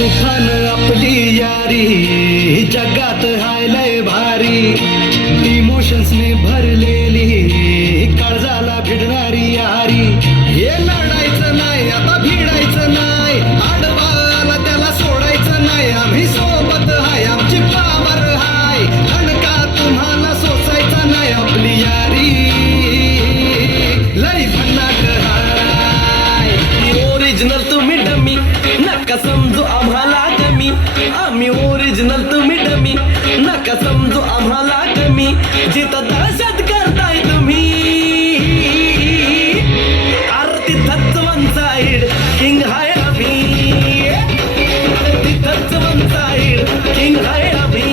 तुफान आपली यारी जगात हाय लय भारी, इमोशन्सने भरलेली काळजाला भिडणारी यारी. हे लढायचं नाही आता भिडायचं नाही, आडवाला त्याला सोडायचं नाही. आम्ही सोबत हाय आमची पावर हाय, अणका तुम्हाला सोसायचा नाही. आपली यारी लय भन्नाट हाय. ओरिजिनल तुम्ही डमी, नका समजू आम्हाला कमी. आम्ही ओरिजिनल तुम्ही डमी, नका समजू आम्हाला कमी. जिथं दहशत करताय तुम्ही, आरती तिथंच वन साईड किंग हाय आम्ही. तिथंच वन साईड किंग हाय आम्ही.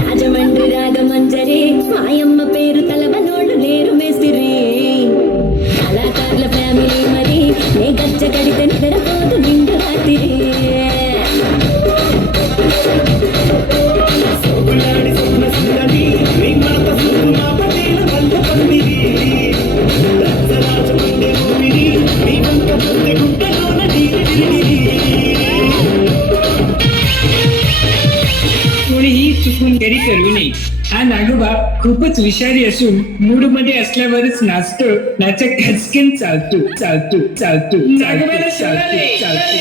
రాజమండ్రి రాగమంజరి మాయమ్మ పేరు తలవనోళ్ళు లేరు మేస్తిరి. కళాకారుల ఫ్యామిలీ మరి నే గచ్చ కడితే నిద్రపోదు నిండు రాత్రి. సోగులాడి స్వప్న సుందరి మీ మాట సుకుమా పటేల వల్ల పందిరి. రచ్చరాజమండ్రి ఊపిరి మీ వంక పొద్దె గుడ్డలోన డీరిడిరి. कोणीही चुकूनगिरी करू नये. हा नागोबा खूपच विषारी असून मूड मध्ये असल्यावरच नाचतो. नाचक खचकेन चालतो चालतो चालतो चालतो चालतो चालतो.